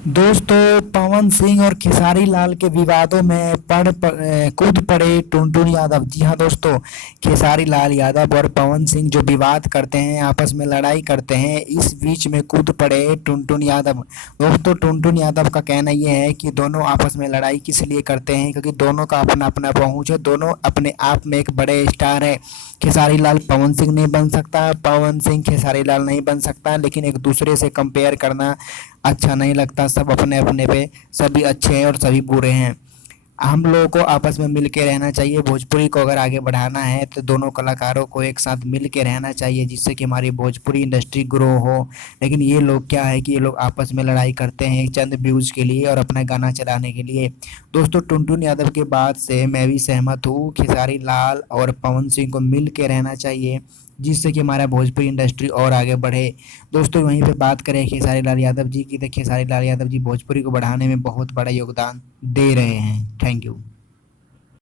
दोस्तों, पवन सिंह और खेसारी लाल के विवादों में कूद पड़े टुनटुन यादव। जी हाँ दोस्तों, खेसारी लाल यादव और पवन सिंह जो विवाद करते हैं, आपस में लड़ाई करते हैं, इस बीच में कूद पड़े टुनटुन यादव। दोस्तों, टुनटुन यादव का कहना ये है कि दोनों आपस में लड़ाई किस लिए करते हैं, क्योंकि दोनों का अपना अपना पहुंच है, दोनों अपने आप में एक बड़े स्टार है। खेसारी लाल पवन सिंह नहीं बन सकता, पवन सिंह खेसारी लाल नहीं बन सकता, लेकिन एक दूसरे से कंपेयर करना अच्छा नहीं लगता। सब अपने अपने पे सभी अच्छे हैं और सभी बुरे हैं। हम लोगों को आपस में मिल के रहना चाहिए। भोजपुरी को अगर आगे बढ़ाना है तो दोनों कलाकारों को एक साथ मिल के रहना चाहिए, जिससे कि हमारी भोजपुरी इंडस्ट्री ग्रो हो। लेकिन ये लोग क्या है कि ये लोग आपस में लड़ाई करते हैं चंद व्यूज़ के लिए और अपना गाना चलाने के लिए। दोस्तों, टुनटुन यादव के बात से मैं भी सहमत हूँ। खेसारी लाल और पवन सिंह को मिल के रहना चाहिए, जिससे कि हमारा भोजपुरी इंडस्ट्री और आगे बढ़े। दोस्तों, वहीं पे बात करें खेसारी लाल यादव जी की, तो खेसारी लाल यादव जी भोजपुरी को बढ़ाने में बहुत बड़ा योगदान दे रहे हैं। थैंक